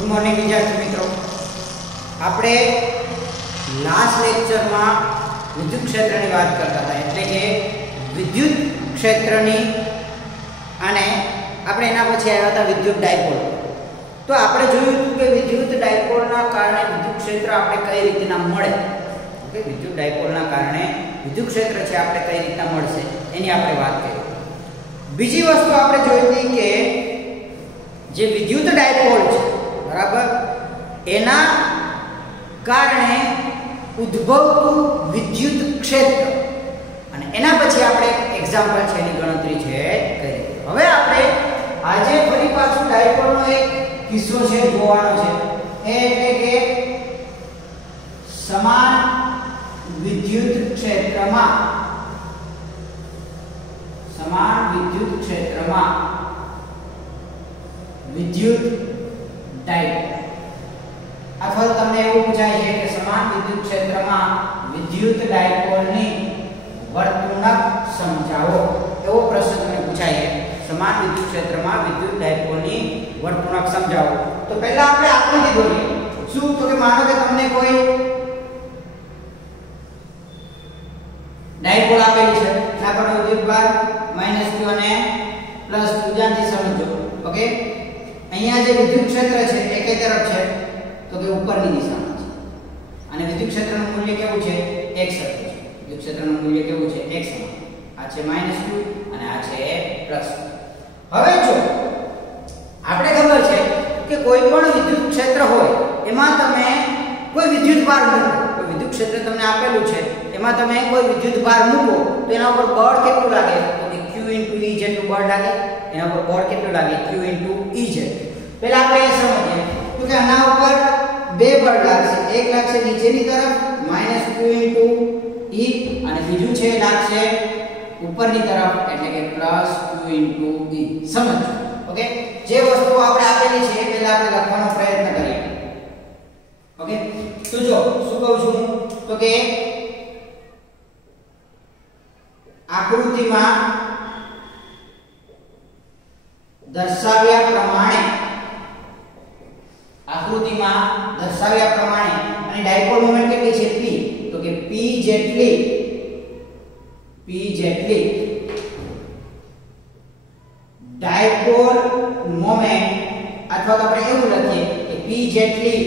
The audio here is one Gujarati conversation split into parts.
ગુડ મોર્નિંગ વિદ્યાર્થી મિત્રો, આપણે લાસ્ટ લેક્ચરમાં વિદ્યુત ક્ષેત્રની વાત કરતા હતા, એટલે કે વિદ્યુત ક્ષેત્રની, અને આપણે એના પછી આવ્યા હતા વિદ્યુત ડાયપોલ. તો આપણે જોયું હતું કે વિદ્યુત ડાયપોલના કારણે વિદ્યુત ક્ષેત્ર આપણે કઈ રીતના મળે. ઓકે, વિદ્યુત ડાયપોલના કારણે વિદ્યુત ક્ષેત્ર છે આપણે કઈ રીતના મળશે એની આપણે વાત કરી. બીજી વસ્તુ આપણે જોઈ હતી કે જે વિદ્યુત ડાયપોલ છે, બરાબર, એના કારણે ઉદ્ભવતું વિદ્યુત ક્ષેત્ર, અને એના પછી આપણે એક્ઝામ્પલ છે એની ગણતરી છે કરી. હવે આપણે આજે ફરી પાછું ડાયપોલનો એક કિસ્સો છે જોવાનો છે, એટલે કે સમાન વિદ્યુત ક્ષેત્રમાં વિદ્યુત ડાયપોલ, અથવા તમને એવું પૂછાય છે કે સમાન વિદ્યુત ક્ષેત્રમાં વિદ્યુત ડાયપોલની વર્તણૂક સમજાવો, એવો પ્રશ્ન તમને પૂછાય છે. સમાન વિદ્યુત ક્ષેત્રમાં વિદ્યુત ડાયપોલની વર્તણૂક સમજાવો. તો પહેલા આપણે આકૃતિ દોરીએ. શું? તો કે માનો કે તમને કોઈ ડાયપોલ આપેલી છે, એના પર વિદ્યુતભાર -q અને +q, ધ્યાનથી સમજો. ઓકે, અહીંયા જે વિદ્યુત ક્ષેત્ર છે એ કઈ તરફ છે? તો કે ઉપરની દિશામાં છે, અને વિદ્યુત ક્ષેત્રનું મૂલ્ય કેવું છે? x સરખું છે. વિદ્યુત ક્ષેત્રનું મૂલ્ય કેવું છે? x માં. આ છે -q અને આ છે +q. હવે જો આપણે ખબર છે કે કોઈ પણ વિદ્યુત ક્ષેત્ર હોય એમાં તમે કોઈ વિદ્યુત ભાર મૂકો, કોઈ વિદ્યુત ક્ષેત્ર તમને આપેલું છે, એમાં તમે કોઈ વિદ્યુત ભાર મૂકો તો એના ઉપર બળ કેટલું લાગે? તો કે q * e જેટલું બળ લાગે. એના ઉપર બળ કેટલું લાગે? q * e જેટલું. પહેલા આપણે એ સમજીએ તો કે આના ઉપર બે બળ લાગશે. એક લાગશે નીચેની તરફ -q * e, અને બીજું છે લાગશે ઉપરની તરફ, એટલે કે +q * e. સમજો. ઓકે, જે વસ્તુ આપણે આપેલી છે એ પહેલા આપણે લખવાનો પ્રયત્ન કરીએ. ઓકે, તો જો શું કહું છું તો કે આકૃતિમાં દર્શાવ્યા પ્રમાણે અને ડાયપોલ મોમેન્ટ કેટલી છે? p. તો કે p જેટલી ડાયપોલ મોમેન્ટ, અથવા તો આપણે એવું લખીએ કે p જેટલી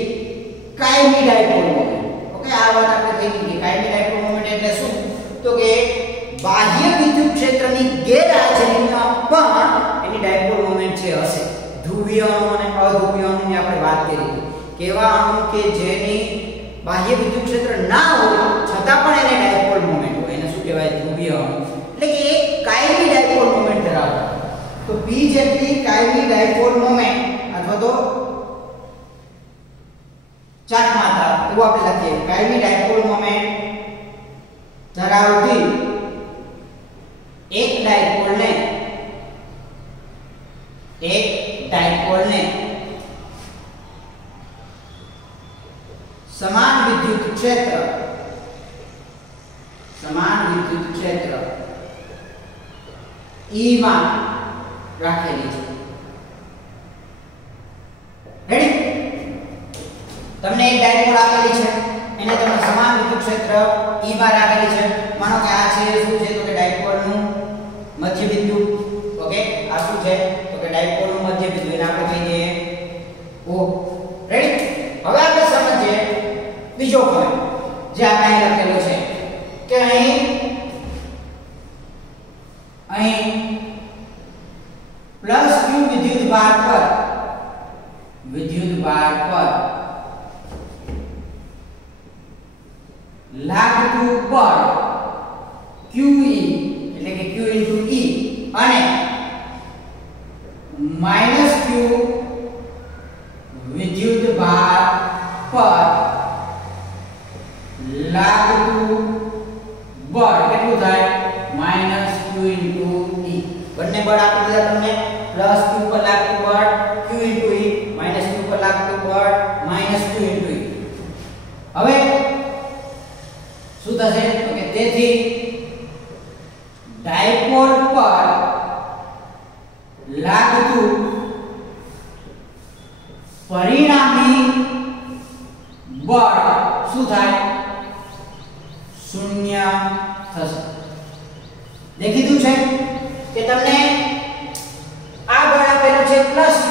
કાયમી ડાયપોલ મોમેન્ટ. ઓકે, આ વાત આપણે થઈ ગઈ કે કાયમી ડાયપોલ મોમેન્ટ એટલે શું? તો કે બાહ્ય વિદ્યુત ક્ષેત્રની ગેરહાજરીમાં પણ એની ડાયપોલ મોમેન્ટ છે હશે. ધ્રુવીય અણુ અને અધ્રુવીય અણુની આપણે વાત કરી હતી. કેવા અણુ કે જેની બાહ્ય વિદ્યુત ક્ષેત્ર ના હોય છતાં પણ એને ડાયપોલ મોમેન્ટ હોય, એને શું કહેવાય? ધ્રુવીય અણુ. એટલે કે એક કાયમી ડાયપોલ મોમેન્ટ ધરાવે. તો p જેટલી કાયમી ડાયપોલ મોમેન્ટ, અથવા તો ચાર્જ માત્રા એવું આપણે લખીએ, કાયમી ડાયપોલ મોમેન્ટ ધરાવતી એક ડાયપોલને સમાન વિદ્યુત ક્ષેત્ર E માં રાખેલી છે. રેડી? તમને એક ડાયપોલ આપેલી છે, એને તમે સમાન વિદ્યુત ક્ષેત્ર E માં રાખેલી છે. માનો કે આ છે શું છે? તો કે ડાયપોલનું મધ્ય બિંદુ. ઓકે, આ શું છે? તો કે ડાયપોલનું મધ્ય બિંદુ, એને આપણે કહી દઈએ O. રેડી? હવે આપણે સમજીએ બીજો પોઈન્ટ જે આપણે અહીં લખેલો છે કે અહીં +q વિદ્યુત ભાર પર લાગતું બળ QE, એટલે કે q * e, અને -q વિદ્યુત ભાર પર લાગતું બળ કેટલું થાય? -q * e. બંને બળ આપી દીધા તમને. +q પર લાગતું બળ q * e, -q પર લાગતું બળ -q * e. હવે શું થશે? તો કે તેથી ડાયપોલ પર લાગતું પરિણામી બળ શું થાય? શૂન્ય થશે. દેખીતું છે કે તમને આ બળ આપેલું છે પ્લસ q,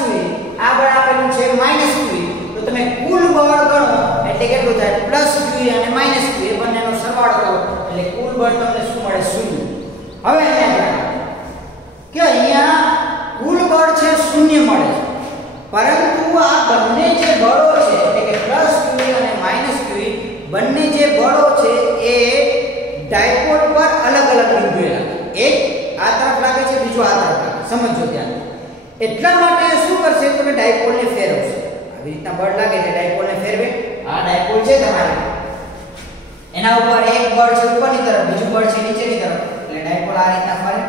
આ બળ આપેલું છે માઈનસ q, તો તમે કુલ બળ ગણો એટલે કેટલું થાય? પ્લસ q અને માઈનસ q, એ બંનેનો સરવાળો કરો એટલે કુલ બળ તમને શું મળે? શૂન્ય. હવે અહીંયા કે અહીંયા કુલ બળ છે શૂન્ય મળે છે, પરંતુ આ બંને જે બળો છે એટલે કે પ્લસ q અને માઈનસ q, બંને જે બળો છે એ ડાયપોલ પર અલગ અલગ બિંદુએ લાગે. એક આ તરફ લાગે છે, બીજો આ તરફ લાગે. સમજો ધ્યાન. એટલા માટે શું કરશે તો કે ડાયપોલને ફેરવશે. આવી રીતના બળ લાગે એટલે ડાયપોલને ફેરવે. આ ડાયપોલ છે તમારે, એના ઉપર એક બળ છે ઉપરની તરફ, બીજું બળ છે નીચેની તરફ, એટલે ડાયપોલ આ રીતના ફરે.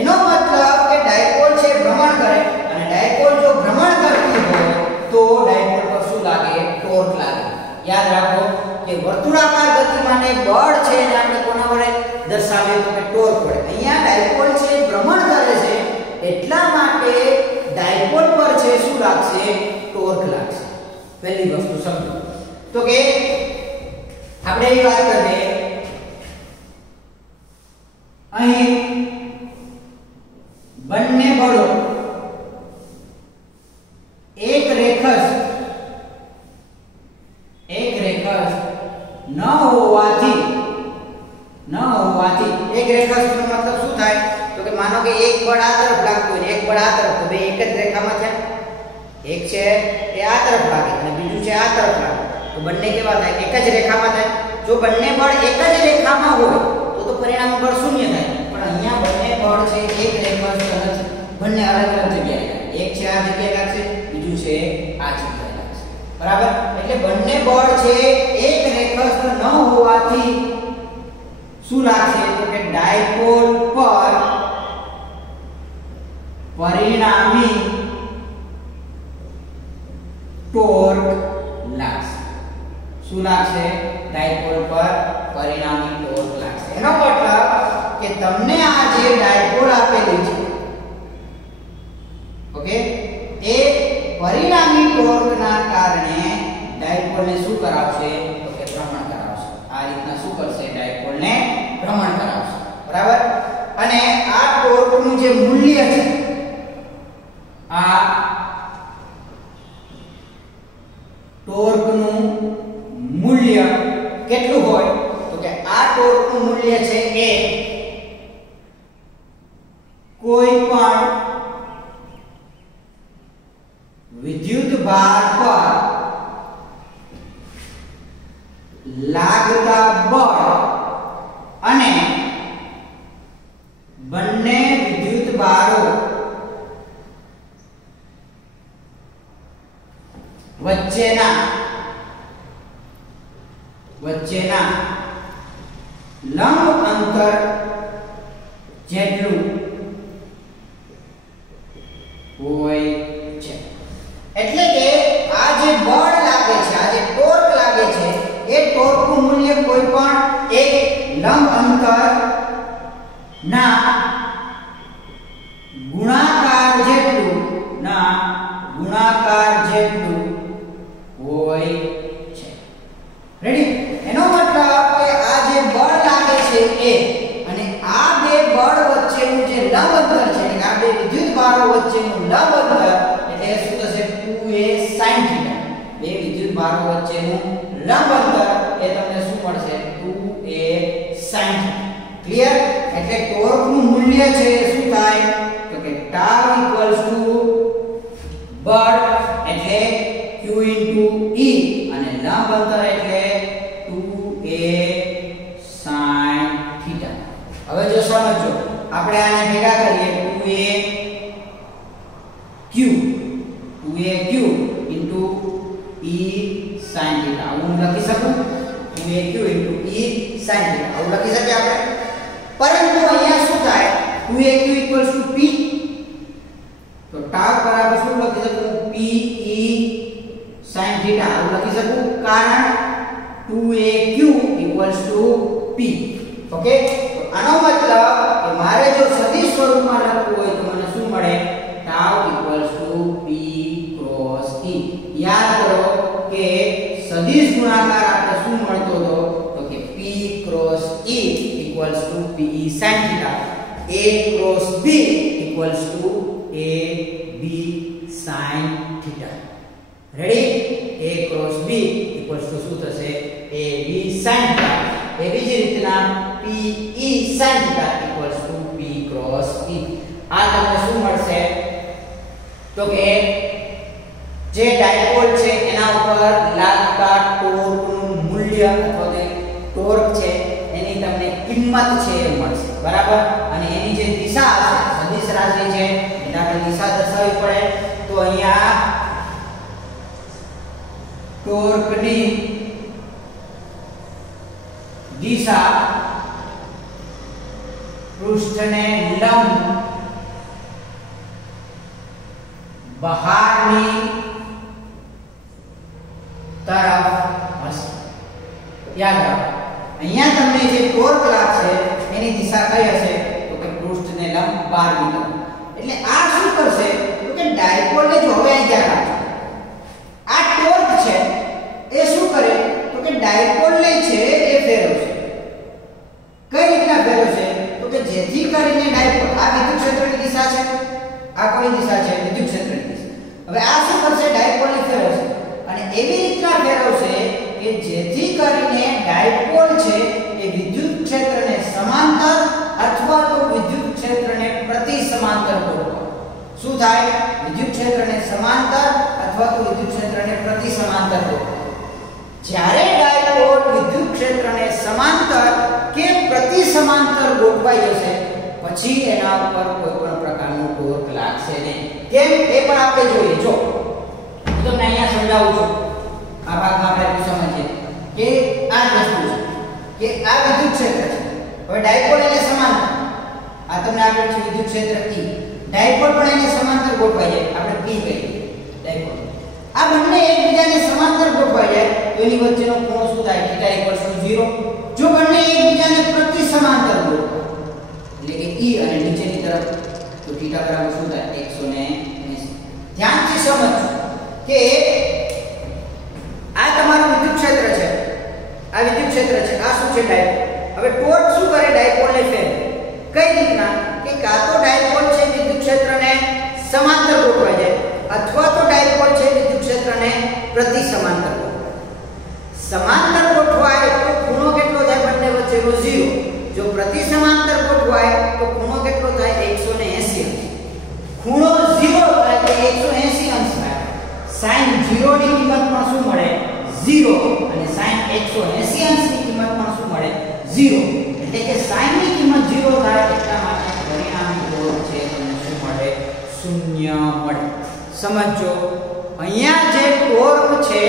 એનો મતલબ કે ડાયપોલ છે ભ્રમણ કરે, અને ડાયપોલ જો ભ્રમણ કરતી હોય તો ડાયપોલ પર શું લાગે? ટોર્ક લાગે. યાદ રાખો કે વર્તુળાકાર ગતિમાને બળ છે એને આપણે કોના વડે દર્શાવીએ તો કે ટોર્ક વડે. અહીંયા ડાયપોલ છે ભ્રમણ કરે છે, એટલા માટે ડાયપોલ પર છે શું લાગશે? ટોર્ક લાગશે. પહેલી વસ્તુ સમજો તો કે આપણે એ વાત કરીએ અહીં બંને બળો એક રેખસ ન હોવાથી એક રેખસ નો મતલબ શું થાય તો કે માનો કે એક બળ આ તરફ લાગતું હોય એક બળ આ તરફ, તો બે એક જ રેખામાં છે. એક છે એ આ તરફ લાગે અને બીજું છે આ તરફ લાગે, તો બંને કેવા થાય? એક જ રેખામાં થાય. જો બંને બળ એક જ રેખામાં હોય તો પરિણામી બળ શૂન્ય થાય. પણ અહીંયા બંને બળ છે એક રેખસ બંને અલગ અલગ જગ્યાએ લાગે. એક છે આ જગ્યાએ લાગશે, બીજું છે આ જગ્યાએ લાગશે. બરાબર? એટલે બંને બળ છે એક રેખસ ન હોવાથી શું લાગશે તો કે ડાયપોલ પર પરિણામી ટોર્ક લાગશે. શું લાગશે? ડાયપોલ પર પરિણામી ટોર્ક લાગશે. એનો મતલબ કે તમને આ જે ડાયપોલ આપેલી છે ઓકે, એ પરિણામી ટોર્કના કારણે ડાયપોલને શું કરાવશે તો કે ભ્રમણ કરાવશે. આ રીતના શું કરશે? ડાયપોલને ભ્રમણ કરાવશે. બરાબર? અને આ ટોર્કનું જે મૂલ્ય છે, આ ટોર્કનું મૂલ્ય કેટલું હોય તો કે આ ટોર્કનું મૂલ્ય છે એ કોઈ પણ વિદ્યુત ભાર પર લાગતા બળ અને બંને વિદ્યુત ભારો વચ્ચેના લંબ અંતર જેટલું હોય છે. એટલે કે આ જે બળ લાગે છે, આ જે ટોર્ક લાગે છે, એ ટોર્કનું મૂલ્ય કોઈ પણ એક લંબ અંતર ના ગુણાકાર જેટલું હોય છે. રેડી? એનો મતલબ કે આ જે બળ લાગે છે એ અને આ બે બળ વચ્ચેનું જે લંબ અંતર છે, એટલે કે આ બે વિદ્યુત ભારો વચ્ચેનું લંબ અંતર એટલે શું થશે? 2a sin θ. બે વિદ્યુત ભારો વચ્ચેનું લંબ અંતર એ તમને શું મળશે? 2a sin θ. ક્લિયર? એટલે ટોર્કનું મૂલ્ય છે શું થાય તો કે tau બળ એટલે q e અને લંબ અંતર એટલે 2a sin θ. હવે જો સમજો, આપણે આને ભેગા કરીએ 2aq e sin θ. આવું લખી શકું 2aq e sin θ. આવું લખી શકીએ આપણે. પરંતુ અહીંયા શું થાય? 2aq p, તો tau બરાબર શું લખી શકું? pe sin θ. આવું લખી શકું કારણ 2aq p. ઓકે? તો આનો મતલબ કે મારે જો સદિશ સ્વરૂપમાં લખવું હોય તો મને શું મળે? tau p cross e. યાદ કરો કે સદિશ sin theta. A cross B equals to A B sin theta. Ready? A cross B equals to શું થશે? A B sin theta. એવી જ રીતના P E sin theta equals to P cross E. આ તમને શું મળશે? તો કે જે ડાયપોલ છે એના ઉપર લાગતા ટોર્કનું મૂલ્ય અથવા કે ટોર્ક છે એની તમને કિંમત છે એ મળશે, બરાબર? અને એની જે દિશા હશે, સદિશ રાશિ છે એટલે આપણે દિશા દર્શાવવી પડે. તો અહીંયા ટોર્કની દિશા પૃષ્ઠને લંબ બહારની તરફ હશે. યાદ રાખો, અહીંયા તમને જે ટોર્ક લાગશે એની દિશા કઈ હશે? તો કે પૃષ્ઠને લંબ બહારની તરફ. એટલે આ શું કરશે? તો કે ડાયપોલને જો હવે અહીં ધ્યાન રાખજો, આ ટોર્ક છે એ શું કરે? તો કે ડાયપોલને છે એ ફેરવશે. કઈ રીતના ફેરવશે? તો કે જેથી કરીને ડાયપોલ, આ વિદ્યુત ક્ષેત્રની દિશા છે, આ કોની દિશા છે? વિદ્યુત ક્ષેત્રની દિશા. હવે આ શું કરશે? ડાયપોલને ફેરવશે અને એવી રીતના ફેરવશે કે જેથી કરીને ડાયપોલ છે એ વિદ્યુત ક્ષેત્રને સમાંતર અથવા તો વિદ્યુત ક્ષેત્રને પ્રતિ સમાંતર ગોઠવે. શું થાય? વિદ્યુત ક્ષેત્રને સમાંતર અથવા તો વિદ્યુત ક્ષેત્રને પ્રતિ સમાંતર ગોઠવે. જ્યારે ડાયપોલ વિદ્યુત ક્ષેત્રને સમાંતર કે પ્રતિ સમાંતર ગોઠવાઈ જશે પછી એના ઉપર કોઈ પણ પ્રકારનું ટોર્ક લાગશે નહીં. કેમ એ પણ આપણે જોઈએ. જો હું તમને અહીંયા સમજાવું છું, આ ભાગમાં આપણે સમજીએ કે આ વસ્તુ છે કે આ વિદ્યુત ક્ષેત્ર છે. હવે ડાયપોલ એને સમાંતર, આ તમને આપેલ છે વિદ્યુત ક્ષેત્ર E, ડાયપોલ પણ એને સમાંતર ગોઠવાઈ જાય, આપણે P કહીએ ડાયપોલ. આ બંને એકબીજાને સમાંતર ગોઠવાઈ જાય તો એની વચ્ચેનો ખૂણો શું થાય? θ 0. જો બંને એકબીજાને પ્રતિ સમાંતર ગોઠવાય એટલે કે E અને નીચેની તરફ તો θ બરાબર શું થાય? 180. ધ્યાનથી સમજો કે આ તમારું વિદ્યુત ક્ષેત્ર છે, આ વિદ્યુત ક્ષેત્ર છે, આ શું છે? ડાયપોલ. હવે ટોર્ક શું કરે? ડાયપોલને ફેરવે. કઈ રીતના? કે કાં તો ડાયપોલ છે વિદ્યુત ક્ષેત્રને સમાંતર ગોઠવાઈ જાય અથવા તો ડાયપોલ છે વિદ્યુત ક્ષેત્રને પ્રતિ સમાંતર ગોઠવાય. સમાંતર ગોઠવાય તો ખૂણો કેટલો થાય? બંને વચ્ચેનો 0. જો પ્રતિ સમાંતર ગોઠવાય તો ખૂણો કેટલો થાય? 180 અંશ. ખૂણો 0 થાય તો 180 અંશ થાય. sin 0 ની કિંમત પણ શું મળે? 0. અને sin 180 અંશની કિંમત પણ શું મળે? 0. એટલે કે sin ની કિંમત 0 થાય એટલા માટે પરિણામી ટોર્ક છે તમને શું મળે? 0 મળે. સમજો, અહીંયા જે ટોર્ક છે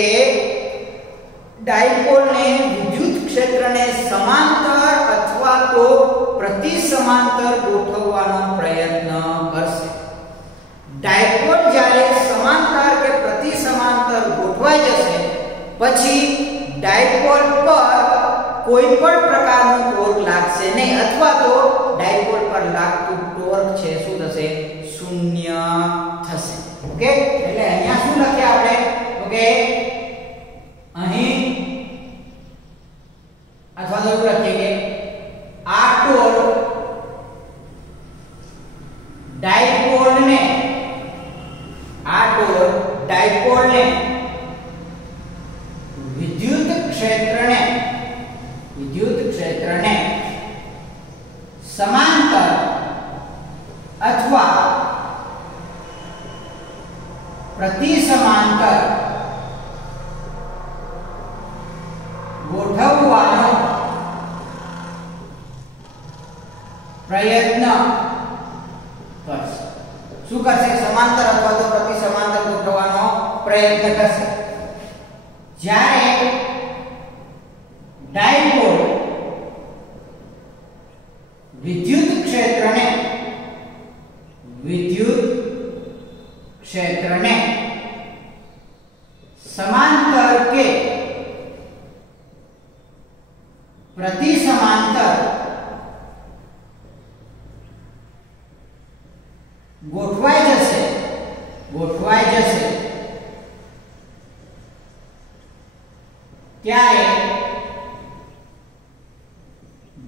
એ ડાયપોલને વિદ્યુત ક્ષેત્રને સમાંતર અથવા તો પ્રતિ સમાંતર ગોઠવવાનો પ્રયત્ન કરશે. ડાયપોલ જ્યારે સમાંતર કે પ્રતિ સમાંતર ગોઠવાઈ જશે પછી ડાયપોલ પર કોઈ પણ પ્રકારનો ટોર્ક લાગશે નહીં અથવા તો ડાયપોલ પર લાગતું ટોર્ક છે શું થશે? 0 થશે. ઓકે, એટલે અહીંયા શું લખ્યા આપણે? ઓકે, અહીં અથવા તો એવું લખીએ કે આ ટોર્ક ડાયપોલને વિદ્યુત ક્ષેત્રને સમાંતર અથવા પ્રતિ સમાંતર ગોઠવવાનો પ્રયત્ન કરશે. શું કરશે? સમાંતર અથવા તો પ્રતિ સમાંતર ગોઠવવાનો પ્રયત્ન કરશે. જ્યારે ડાયપોલ વિદ્યુત ક્ષેત્રને સમાંતર કે પ્રતિ સમાંતર ગોઠવાઈ જશે ત્યારે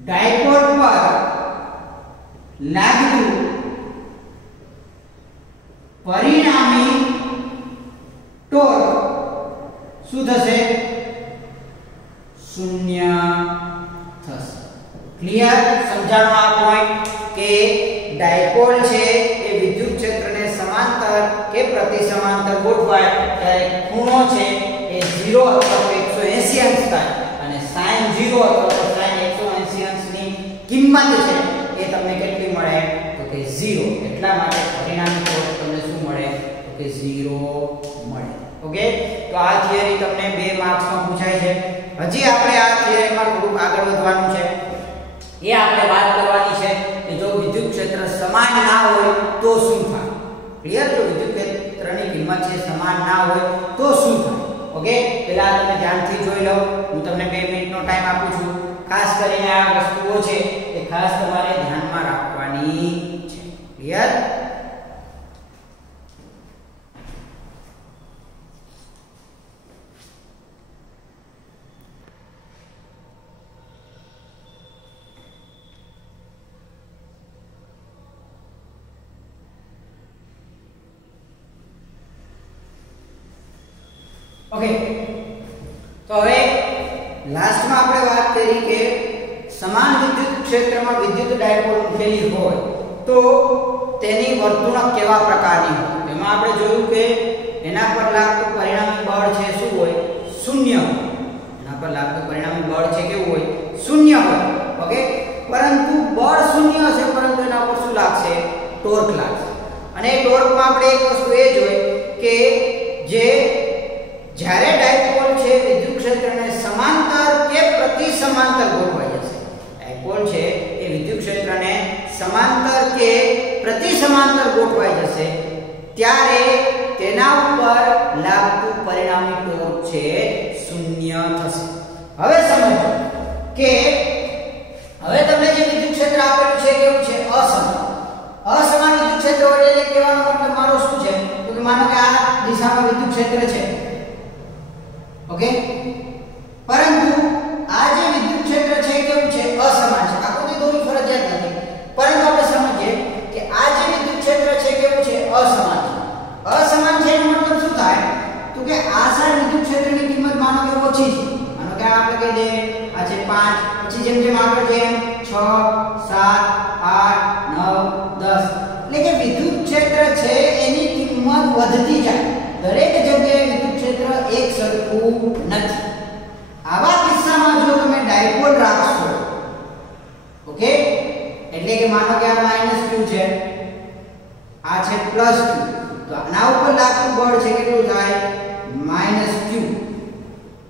ડાયપોલ પર લાગતું પરિણામી ટોર્ક શું થશે? શૂન્ય થશે. ક્લિયર? સમજાણો આ પોઈન્ટ કે ડાયપોલ છે એ વિદ્યુત ક્ષેત્રને સમાંતર કે પ્રતિ સમાંતર ગોઠવાય ત્યારે ખૂણો છે એ 0 અથવા 180 અંશ થાય અને sin 0 અથવા sin 180 અંશની કિંમત છે એ તમને કેટલી મળે? તો કે 0. એટલા માટે પરિણામી ટોર્ક તમને શું મળે? તો કે 0 મળે. ઓકે, તો આ થિયરી તમને 2 માર્ક્સમાં પૂછાય છે. હજી આપણે આ થિયરીમાં થોડું આગળ વધવાનું છે. એ આપણે વાત કરવાની છે કે જો વિદ્યુત ક્ષેત્ર સમાન ના હોય તો શું થાય? ક્લિયર? જો વિદ્યુત ક્ષેત્રની કિંમત છે સમાન ના હોય તો શું થાય? ઓકે, પહેલા તમે ધ્યાનથી જોઈ લો. હું તમને 2 મિનિટનો ટાઈમ આપું છું. ખાસ કરીને આ વસ્તુઓ છે એ ખાસ તમારે ધ્યાનમાં રાખવાની છે. ક્લિયર? ઓકે, તો હવે લાસ્ટમાં આપણે વાત કરી કે સમાન વિદ્યુત ક્ષેત્રમાં વિદ્યુત ડાયપોલ મૂકેલી હોય તો તેની વર્તુણક કેવા પ્રકારની હોય? એમાં આપણે જોયું કે એના પર લાગતું પરિણામી બળ છે શું હોય? શૂન્ય. એના પર લાગતું પરિણામી બળ છે કેવું હોય? શૂન્ય હોય. ઓકે, પરંતુ બળ શૂન્ય હશે પરંતુ એના પર શું લાગશે? ટોર્ક લાગશે. અને ટોર્કમાં આપણે એક વસ્તુ એ જોઈ કે જે જ્યારે ડાયપોલ છે વિદ્યુત ક્ષેત્રને સમાંતર કે પ્રતિ સમાંતર ગોઠવાઈ જશે. ડાયપોલ છે એ વિદ્યુત ક્ષેત્રને સમાંતર કે પ્રતિ સમાંતર ગોઠવાઈ જશે ત્યારે તેના ઉપર લાગતું પરિણામી ટોર્ક છે શૂન્ય થશે. હવે સમજો કે હવે તમને જે વિદ્યુત ક્ષેત્ર આપેલું છે કેવું છે? અસમાન. અસમાન વિદ્યુત ક્ષેત્ર એટલે કહેવાનો મતલબ મારો શું છે? તો કે માનો કે આ દિશામાં વિદ્યુત ક્ષેત્ર છે. ઓકે, પરંતુ આ જે વિદ્યુત ક્ષેત્ર છે કેવું છે? અસમાન છે. આકૃતિ દોરવી ફરજિયાત નથી, પરંતુ આપણે સમજીએ કે આ જે વિદ્યુત ક્ષેત્ર છે કેવું છે? અસમાન છે. અસમાન છે એનો મતલબ શું થાય? તો કે આ સાઈડ વિદ્યુત ક્ષેત્રની કિંમત માનો કે ઓછી છે. માનો કે આપણે કહી દઈએ આ છે 5, પછી જેમ જેમ આગળ જઈએ 6, 7, 8, 9, 10 એટલે કે વિદ્યુત ક્ષેત્ર છે એની કિંમત વધતી જાય. દરેક જગ્યાએ વિદ્યુત ક્ષેત્ર એક સરખું નથી. આવા કિસ્સામાં જો તમે ડાયપોલ રાખશો, ઓકે, એટલે કે માનો કે આ -q છે, આ છે +q, તો આના ઉપર લાગતું બળ છે કેટલું થાય? -q.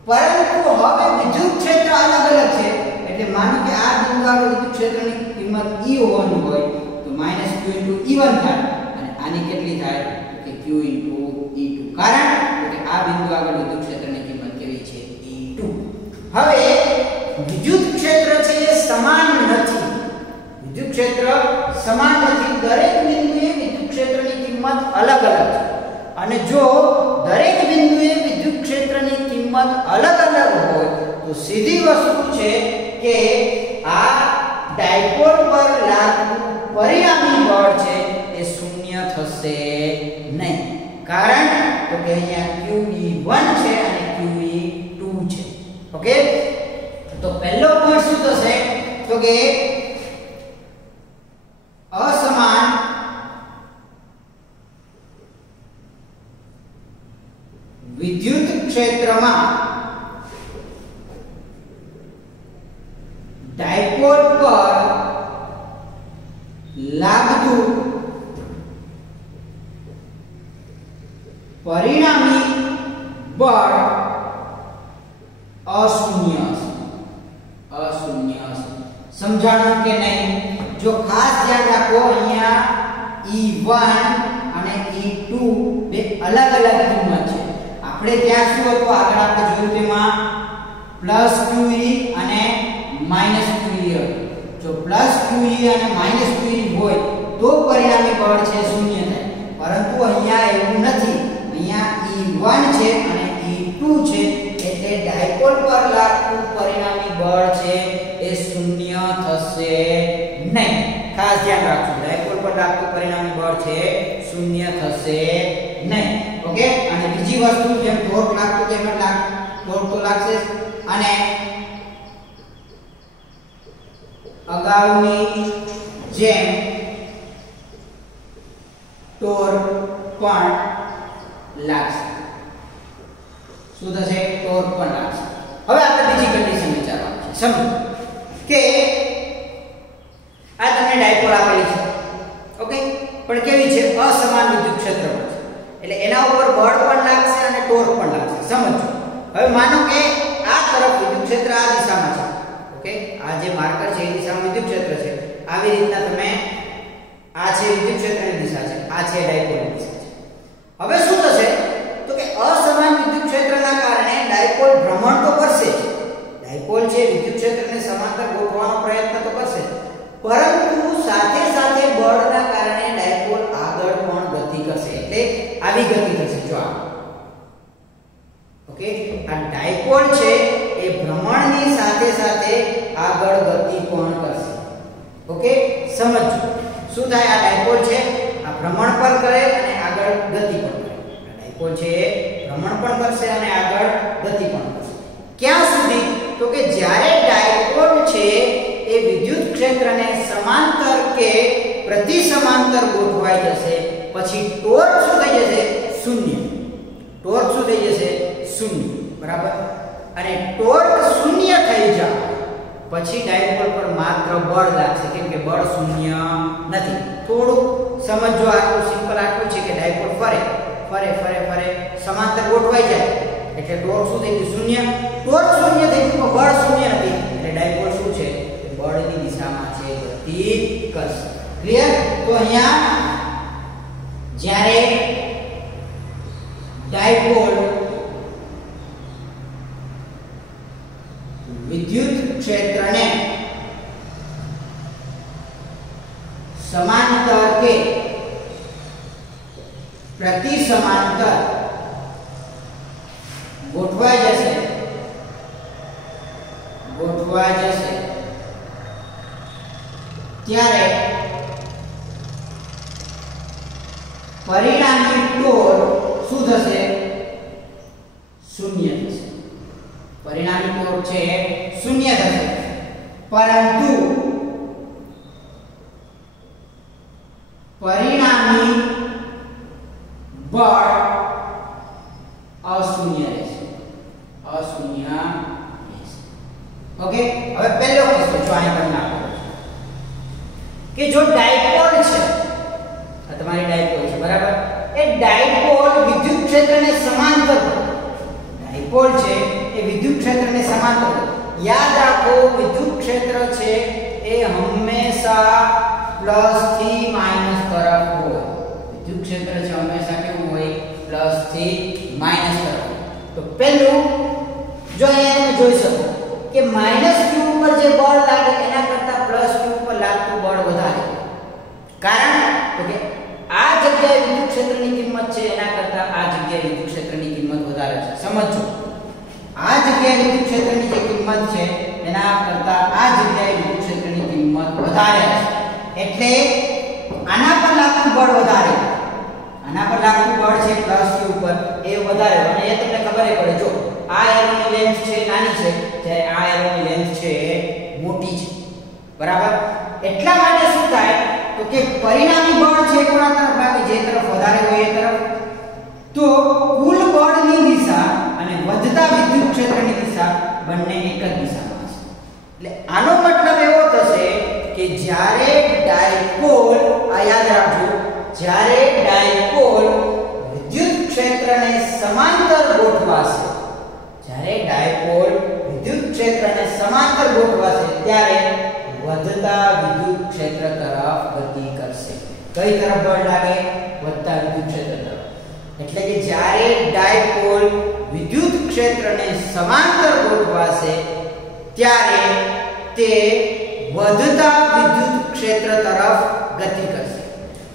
પરંતુ હવે વિદ્યુત ક્ષેત્ર અલગ અલગ છે એટલે માનો કે આ બિંદુ આગળ વિદ્યુત ક્ષેત્રની કિંમત E હોવાની હોય તો -q * E1 થાય અને આની કેટલી થાય? કે q * E2. કારણ કે આ બિંદુ આગળ વિદ્યુત ક્ષેત્રની કિંમત કેવી છે? E2. હવે વિદ્યુત ક્ષેત્ર છે એ સમાન નથી. વિદ્યુત ક્ષેત્ર સમાન નથી. દરેક બિંદુએ વિદ્યુત ક્ષેત્રની કિંમત અલગ અલગ છે. અને જો દરેક બિંદુએ વિદ્યુત ક્ષેત્રની કિંમત અલગ અલગ હોય તો સીધી વસ્તુ છે કે આ ડાયપોલ પર લાગતું પરિણામી બળ છે એ શૂન્ય થશે નહીં. કારણ તો કે અહીંયા QE1 છે અને QE2 છે. ઓકે, તો પહેલો પોઈન્ટ શું થશે? તો કે અસમાન વિદ્યુત ક્ષેત્રમાં ડાયપોલ પર લાગતું પરિણામી બળ અશૂન્ય હશે. સમજાણું કે નહીં? જો ખાસ ધ્યાન રાખો અહીંયા E1 અને E2 બે અલગ અલગ કિંમત છે. આપણે ત્યાં શું હતું આગળ આપણે જોયું તેમાં +QE અને -QE હતું. જો +QE અને -QE હોય તો પરિણામી બળ છે શૂન્ય થાય. પરંતુ અહીંયા એવું નથી. અહીંયા E1 છે અને E2 છે એટલે ડાયપોલ પર લાગતું પરિણામી બળ છે એ શૂન્ય થશે નહીં. ખાસ ધ્યાન રાખજો, ડાયપોલ પર લાગતું પરિણામી બળ છે શૂન્ય થશે નહીં. ઓકે, અને બીજી વસ્તુ જેમ ટોર્ક લાગતું તેમ જ ટોર્ક તો લાગશે અને અગાઉની જેમ ટોર્ક પણ લાગશે. શું થશે? ટોર્ક પણ લાગશે. હવે આપણે બીજી કન્ડિશન વિચારવાની છે. સમજો કે આ તમને ડાયપોલ આપેલી છે. ઓકે, પણ કેવી છે? અસમાન વિદ્યુત ક્ષેત્રમાં છે. એટલે એના ઉપર બળ પણ લાગશે અને ટોર્ક પણ લાગશે. સમજો. હવે માનો કે આ તરફ વિદ્યુત ક્ષેત્ર આ દિશામાં છે. ઓકે, આ જે માર્કર છે એ દિશામાં વિદ્યુત ક્ષેત્ર છે. આવી રીતના તમે આ છે વિદ્યુત ક્ષેત્રની દિશા છે, આ છે ડાયપોલની દિશા છે. હવે શું થશે? તો કે અસમાન વિદ્યુત ક્ષેત્રના કારણે ડાયપોલ ભ્રમણ તો કરશે. ડાયપોલ છે વિદ્યુત ક્ષેત્રને સમાંતર ગોઠવવાનો પ્રયત્ન તો કરશે, પરંતુ સાથે સાથે બળના કારણે ડાયપોલ આગળ પણ ગતિ કરશે. એટલે આવી ગતિ થશે. જો આ ઓકે, આ ડાયપોલ છે એ ભ્રમણની સાથે સાથે આગળ ગતિ પણ કરશે. ઓકે, સમજો શું થાય? આ ડાયપોલ છે આ ભ્રમણ પણ કરે અને આગળ ગતિ પણ કરે. આ ડાયપોલ છે એ ભ્રમણ પણ કરશે અને આગળ ગતિ પણ કરશે. ક્યાં સુધી? તો કે જ્યારે ડાયપોલ છે એ વિદ્યુત ક્ષેત્રને સમાંતર કે પ્રતિ સમાંતર ગોઠવાઈ જશે, પછી ટોર્ક શું થઈ જશે? શૂન્ય. ટોર્ક શું થઈ જશે? શૂન્ય. બરાબર. અને ટોર્ક શૂન્ય થઈ જાય પછી ડાયપોલ પર માત્ર બળ લાગશે, કેમ કે બળ શૂન્ય નથી. થોડું સમજો, આટલું સિમ્પલ આટલું છે કે ડાયપોલ ફરે ફરે ફરે ફરે સમાંતર ગોઠવાઈ જાય એટલે ટોર્ક શું થઈ ગયું? શૂન્ય. ટોર્ક શૂન્ય થઈ ગયું, બળ શૂન્ય નથી એટલે ડાયપોલ શું છે? બળની દિશામાં છે ગતિ કરશે. ક્લિયર? તો અહીંયા જ્યારે ડાયપોલ વિદ્યુત ક્ષેત્રને સમાંતર કે પ્રતિ સમાંતર ગોઠવાઈ જશે ત્યારે પરિણામી ટોર્ક શું થશે? શૂન્ય થશે. પરિણામી ટોર્ક છે શૂન્ય થશે, પરંતુ પરિણામી બળ અશૂન્ય રહેશે. અશૂન્ય રહેશે. ઓકે, હવે પહેલો કિસ્સો જો અહીં તમને આપેલો છે કે જો ડાયપોલ છે, આ તમારી ડાયપોલ છે, બરાબર. એ ડાયપોલ વિદ્યુત ક્ષેત્રને સમાંતર, ડાયપોલ છે એ વિદ્યુત ક્ષેત્રને સમાંતર. યાદ રાખો, વિદ્યુત ક્ષેત્ર છે એ હંમેશા પ્લસ થી માઈનસ તરફ હોય. વિદ્યુત ક્ષેત્ર છે હંમેશા કેવું હોય? પ્લસ થી માઈનસ તરફ. તો પહેલું જો અહીંયા તમે જોઈ શકો કે માઈનસ q ઉપર જે બળ લાગે એના કરતા પ્લસ q ઉપર લાગતું બળ વધારે. કારણ તો કે આ જગ્યાએ વિદ્યુત ક્ષેત્રની કિંમત છે એના કરતા આ જગ્યાએ વિદ્યુત ક્ષેત્રની કિંમત વધારે છે. સમજો, આ જગ્યાએ વિદ્યુત ક્ષેત્રની જે કિંમત છે એના કરતા આ જગ્યાએ વિદ્યુત ક્ષેત્રની કિંમત વધારે છે. એટલે આના પર લાગતું બળ વધારે, આના પર લાગતું બળ છે પ્લસ q ઉપર એ વધારે. અને એ તમને ખબર પડે, જો આ એરોની લેન્થ છે નાની છે, જ્યારે આ એરોની લેન્થ છે મોટી છે, બરાબર. એટલા માટે શું થાય તો કે પરિણામી બળ છે કોના તરફ લાગે? જે તરફ વધારે હોય એ તરફ. તો કુલ બળની દિશા અને વધતા વિદ્યુત ક્ષેત્રની દિશા બંને એક જ દિશામાં છે. એટલે આનો મતલબ એવો થશે કે જ્યારે ડાયપોલ, આ યાદ રાખજો, જ્યારે ડાયપોલ વિદ્યુત ક્ષેત્રને સમાંતર ગોઠવાશે, જ્યારે ડાયપોલ વિદ્યુત ક્ષેત્રને સમાંતર ગોઠવાશે ત્યારે વધતા વિદ્યુત ક્ષેત્ર તરફ ગતિ કરશે. કઈ તરફ બળ લાગે? વધતા વિદ્યુત ક્ષેત્ર તરફ. એટલે કે જ્યારે ડાયપોલ વિદ્યુત ક્ષેત્રને સમાંતર ગોઠવાશે ત્યારે તે વધતા વિદ્યુત ક્ષેત્ર તરફ ગતિ કરશે.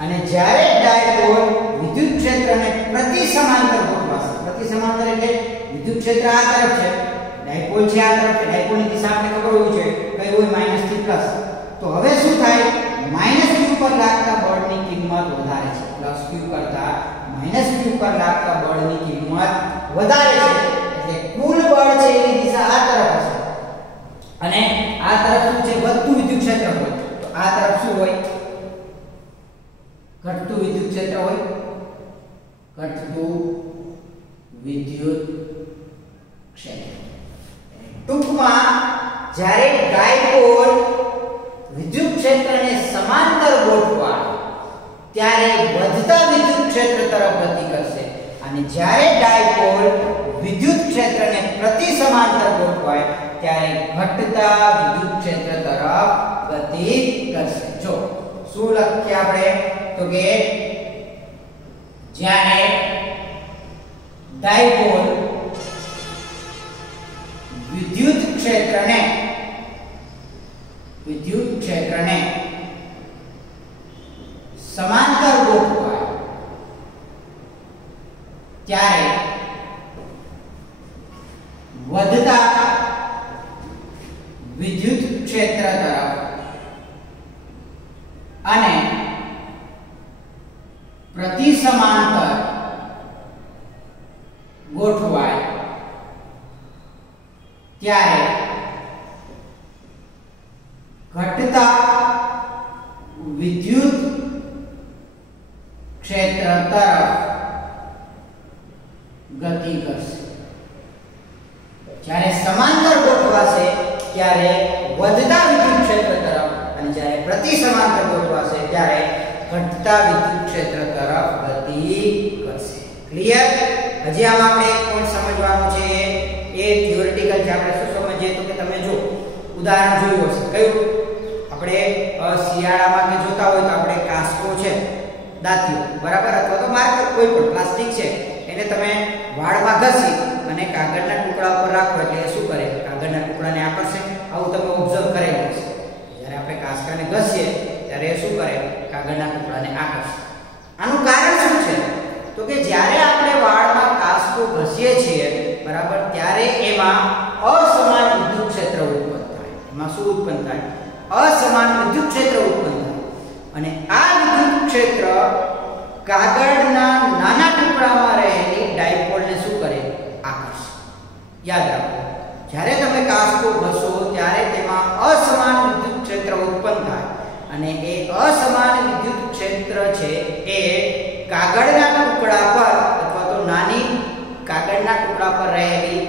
અને જ્યારે ડાયપોલ વિદ્યુત ક્ષેત્રને પ્રતિ સમાંતર ગોઠવાશે, પ્રતિ સમાંતર એટલે વિદ્યુત ક્ષેત્ર આ તરફ છે, ડાયપોલ છે આ તરફ છે, ડાયપોલની દિશા આપણે ખબર હોવી જોઈએ કઈ હોય? માઈનસ થી પ્લસ. તો હવે શું થાય? માઈનસ લાગતા બળની કિંમત વધારે છે એટલે કુલ બળ છે એની દિશા આ તરફ હશે અને આ તરફ શું છે વધતું વિદ્યુત ક્ષેત્ર હોય તો આ તરફ શું હોય ઘટતું વિદ્યુત ક્ષેત્ર હોય ઘટતું વિદ્યુત ક્ષેત્ર ટૂંકમાં જ્યારે ડાયપોલ વિદ્યુત ક્ષેત્રને સમાંતર ગોઠવાય ત્યારે વધતા વિદ્યુત ક્ષેત્ર તરફ ગતિ કરશે અને જ્યારે ડાયપોલ વિદ્યુત ક્ષેત્રને પ્રતિ સમાંતર ગોઠવાય ત્યારે ઘટતા વિદ્યુત ક્ષેત્ર તરફ ગતિ કરશે જો શું લખીએ આપણે તો કે જ્યારે ડાયપોલ વિદ્યુત ક્ષેત્રને સમાંતર ગોઠવાય ત્યારે વધતા વિદ્યુત ક્ષેત્ર તરફ અને પ્રતિ સમાંતર ગોઠવાય ત્યારે ઘટતા વિદ્યુત ક્ષેત્ર તરફ ગતિ કરશે જ્યારે સમાંતર ગોઠવાશે ત્યારે વધતા વિદ્યુત ક્ષેત્ર તરફ અને જ્યારે પ્રતિ સમાંતર ગોઠવાશે ત્યારે ઘટતા વિદ્યુત ક્ષેત્ર તરફ ગતિ કરશે ક્લિયર હજી આમાં આપણે એક પોઈન્ટ સમજવાનું છે એ થિયોરેટિકલ છે આપણે શું સમજીએ તો કે તમે જો ઉદાહરણ જોયું હશે કયું આપણે શિયાળામાં કે જોતા હોય તો આપણે કાસ્કો છે દાંતીઓ બરાબર અથવા તો માર્કર કોઈ પણ પ્લાસ્ટિક છે એને તમે વાળમાં ઘસી અને કાગળના ટુકડા ઉપર રાખો એટલે શું કરે કાગળના ટુકડાને આકર્ષે આવું તમે ઓબ્ઝર્વ કરેલું હશે જ્યારે આપણે કાસ્કાને ઘસીએ ત્યારે એ શું કરે કાગળના ટુકડાને આકર્ષે આનું કારણ શું છે તો કે જ્યારે આપણે વાળમાં કાસ્કો ઘસીએ છીએ બરાબર ત્યારે એમાં અસમાન વિદ્યુત ક્ષેત્ર ઉત્પન્ન થાય એમાં શું ઉત્પન્ન થાય અસમાન વિદ્યુત ક્ષેત્ર ઉત્પન્ન થાય અને આ વિદ્યુત ક્ષેત્ર કાગળના નાના ટુકડામાં રહેલી ડાયપોલને શું કરે આકર્ષે યાદ રાખો જ્યારે તમે કાસ્કો ઘસો ત્યારે તેમાં અસમાન વિદ્યુત ક્ષેત્ર ઉત્પન્ન થાય અને એ અસમાન વિદ્યુત ક્ષેત્ર છે એ કાગળના ટુકડા પર અથવા તો નાની કાગળના ટુકડા પર રહેલી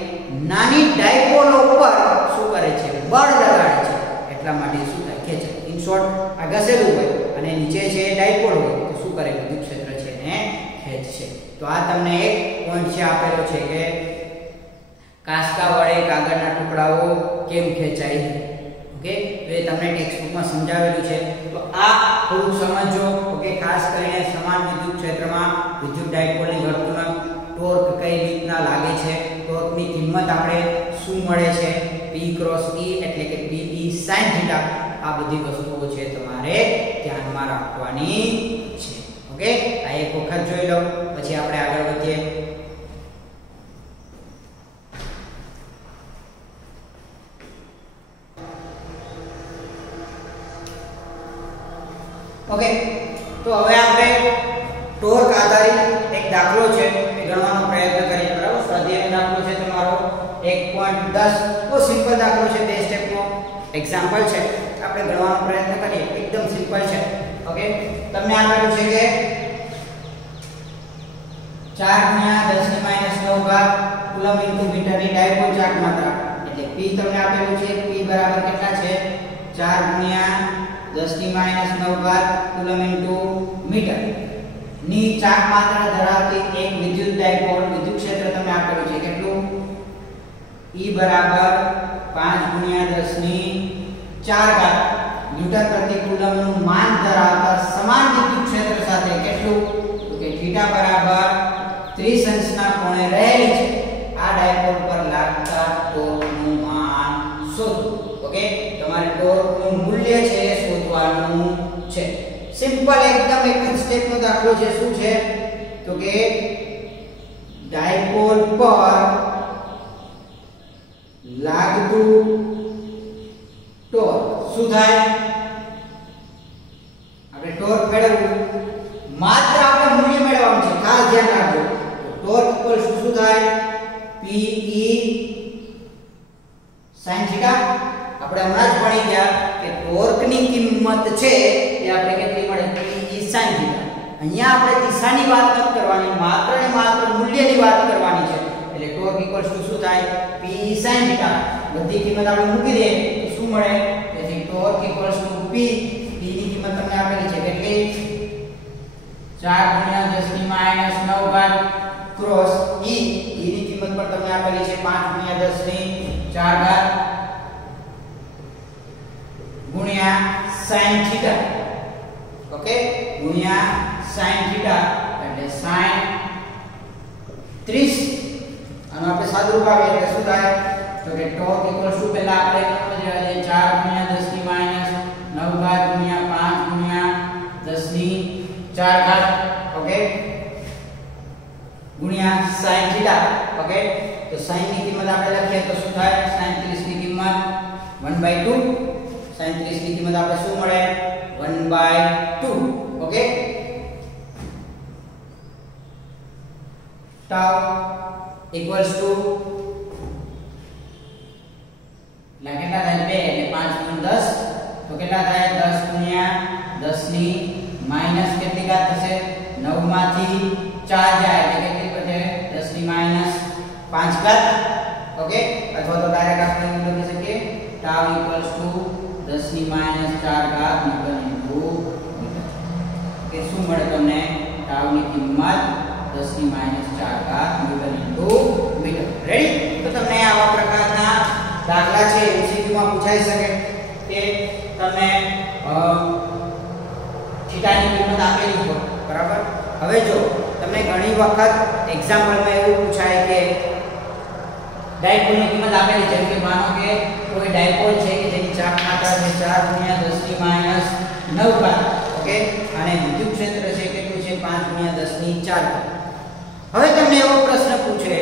નાની ડાયપોલો પર શું કરે છે બળ લગાડે છે એટલા માટે શું થાય ખેંચે ઇન શોર્ટ આ ઘસેલું હોય અને નીચે છે ડાયપોલ હોય તો શું કરે વિદ્યુત ક્ષેત્ર છે ને ખેંચશે તો આ તમને એક પોઈન્ટ છે આપેલો છે કે કાસ્કા વડે કાગળના ટુકડાઓ કેમ ખેંચાય ઓકે તો એ તમને ટેક્સ્ટબુકમાં સમજાવેલું છે તો આ થોડું સમજો ઓકે ખાસ કરીને સમાન વિદ્યુત ક્ષેત્રમાં વિદ્યુત ડાયપોલની વર્તણૂક ટોર્ક કઈ રીતના લાગે છે ટોર્કની કિંમત આપણે શું મળે છે P ક્રોસ E એટલે કે PE sin θ આ બધી વસ્તુઓ છે તમારે ધ્યાનમાં રાખવાની છે ઓકે આ એક વખત જોઈ લો પછી આપણે આગળ વધીએ ઓકે તો હવે આપણે ટોર્ક આધારિત એક દાખલો છે એ ગણવાનો પ્રયત્ન કરીએ બરાબર સ્વાધ્યાયનો દાખલો છે તમારો 1.10 બહુ સિમ્પલ દાખલો છે બે સ્ટેપનો એક્ઝામ્પલ છે આપણે ગણવાનો પ્રયત્ન કરીએ એકદમ સિમ્પલ છે ઓકે તમને આપેલું છે કે 4 × 10⁻⁹ કુલમ * મીટરની ડાયપોલ ચાર્જ માત્રા એટલે P તમને આપેલું છે P બરાબર કેટલા છે 4 × 10⁻⁹ કુલમ * મીટર ની ચાર્જ માત્રા ધરાવતી એક વિદ્યુત ડાયપોલ વિદ્યુત ક્ષેત્ર તમને આપેલું છે કેટલું E બરાબર 5 × 10⁴ ન્યૂટન પ્રતિ કુલમનું માન ધરાવતા સમાન વિદ્યુત ક્ષેત્ર સાથે કેટલું તો કે θ બરાબર 30 અંશના કોણે રહેલી છે આ ડાયપોલ પર લાગતા ટોર્કનું માન શોધો ઓકે તમારે ટોર્કનું મૂલ્ય છે એ શોધવાનું છે સિમ્પલ એકદમ એક જ સ્ટેપનો દાખલો છે શું છે તો કે ડાયપોલ પર લાગતું ટોર્ક શું થાય આપણે ટોર્ક મેળવવું માત્ર આપણે મૂલ્ય મેળવવાનું છે ખાસ ધ્યાન રાખજો ટોર્ક ઇક્વલ્સ ટુ શું થાય Pe sin થીટા. આપણે હમણાં જ ભણી ગયા કે ટોર્કની કિંમત છે એ આપણે કેટલી મળે Pe sin થીટા. અહીંયા આપણે દિશાની વાત નથી કરવાની, માત્ર ને માત્ર મૂલ્યની વાત કરવાની છે. એટલે ટોર્ક ઇક્વલ્સ ટુ શું થાય Pe sin થીટા. બધી કિંમત આપણે મૂકી દઈએ તો શું મળે? તેથી torque equals to P. P ની કિંમત તમને આપેલી છે કેટલી? 4 × 10⁻⁹ ક્રોસ E. E ની કિંમત પણ તમને આપેલી છે 5 × 10⁴ ગુણ્યા sin થીટા. ઓકે, ગુણ્યા sin થીટા એટલે sin 30. આનો આપણે સાદુરૂપ આવે એટલે શું થાય? તો કે ટોર્ક ઇક્વલ્સ ટુ પહેલા આપણે સમજ્યા છે 4 × 10⁻⁹ ઓકે, ગુણ્યા sin થીટા. ઓકે, તો sin ની કિંમત આપણે લખીએ તો શું થાય? sin 30 ની કિંમત 1/2. sin 30 ની કિંમત આપણે શું મળે? 1/2. ઓકે, tau equals to કેટલા થાય? 2 એટલે 5 × 10 તો કેટલા થાય? 10 × 10 ની માઈનસ કેટલી ઘાત થશે? 9 માંથી 4 જાય એટલે કેટલી બચે? 10 ની માઈનસ 5 ઘાત. ઓકે, અથવા તો ડાયરેક્ટ આપણે એવું લખી શકીએ tau equals to 10 ની માઈનસ 4 ઘાત ન્યૂટન ઇન્ટુ મીટર. કે શું મળે તમને? tau ની કિંમત 10 ની માઈનસ 4 ઘાત ન્યૂટન ઇન્ટુ મીટર. રેડી? તો તમને આવા પ્રકારના દાખલા છે MCQ માં પૂછાઈ શકે કે તમે થીટાની કિંમત આપેલી હોય, બરાબર? હવે જો તમને ઘણી વખત એક્ઝામ્પલમાં એવું પૂછાય કે ડાયપોલની કિંમત આપેલી છે, કે માનો કે કોઈ ડાયપોલ છે કે જેની ચાપ માત્રા છે 4 × 10⁹ ઓકે, અને વિદ્યુત ક્ષેત્ર છે કેટલું છે? 5 × 10⁴. હવે તમને એવો પ્રશ્ન પૂછે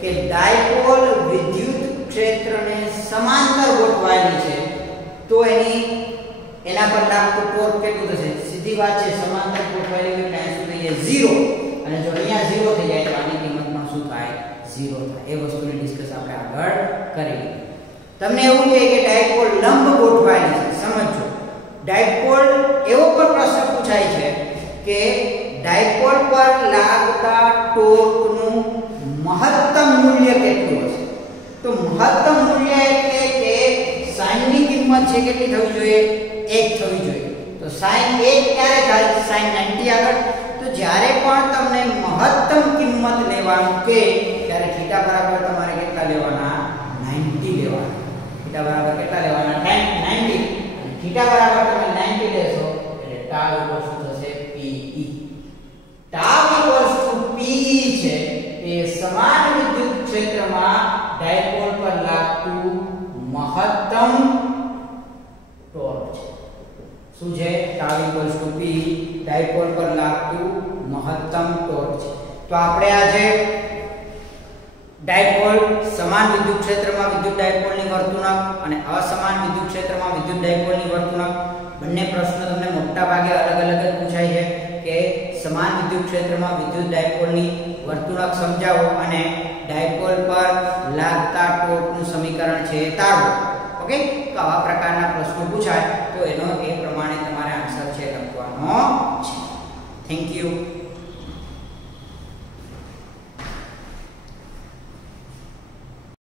કે ડાયપોલ વિદ્યુત ક્ષેત્રને સમાંતર ગોઠવાયેલી છે તો એના પર લાગતું ટોર્ક કેટલું થશે? સીધી વાત છે, સમાંતર ગોઠવાયેલી એટલે શું થઈ જાય? 0. અને જો અહીંયા 0 થઈ જાય તો આની કિંમત પણ શું થાય? 0 થાય. એ વસ્તુની ડિસ્કસ આપણે આગળ કરી. તમને એવું કહે કે ડાયપોલ લંબ ગોઠવાયેલી છે. સમજો, ડાયપોલ એવો પણ પ્રશ્ન પૂછાય છે કે ડાયપોલ પર લાગતા ટોર્કનું મહત્તમ મૂલ્ય કેટલું હશે? તો મહત્તમ મૂલ્ય એટલે કે sin ની કિંમત છે કેટલી થવી જોઈએ? 1 થવી જોઈએ. તો sin 1 ક્યારે થાય? sin 90 આગળ. તો જ્યારે પણ તમને મહત્તમ કિંમત લેવાનું કે ત્યારે θ બરાબર તમારે કેટલા લેવાના? 90 લેવાના. θ બરાબર કેટલા લેવાના? 90. θ બરાબર તમે 90 લેશો એટલે tau ઇક્વલ્સ ટુ થશે Pe. tau equals to Pe છે એ સમાન વિદ્યુત ક્ષેત્રમાં ડાયપોલ પર લાગતું મહત્તમ ટોર્ક છે. શું છે? tau equals to P dipole પર લાગતું મહત્તમ ટોર્ક છે. તો આપણે આજે ડાયપોલ સમાન વિદ્યુત ક્ષેત્રમાં વિદ્યુત ડાયપોલની વર્તુણક અને અસમાન વિદ્યુત ક્ષેત્રમાં વિદ્યુત ડાયપોલની વર્તુણક બંને પ્રશ્નો તમને મોટા ભાગે અલગ અલગ જ પૂછાય છે કે સમાન વિદ્યુત ક્ષેત્રમાં વિદ્યુત ડાયપોલની વર્તુણક સમજાવો અને ડાયપોલ પર લાગતા ટોર્કનું સમીકરણ છે તારો. ઓકે, તો આવા પ્રકારના પ્રશ્નો પૂછાય તો એનો એ પ્રમાણે તમારે આન્સર છે લખવાનો છે. Thank you.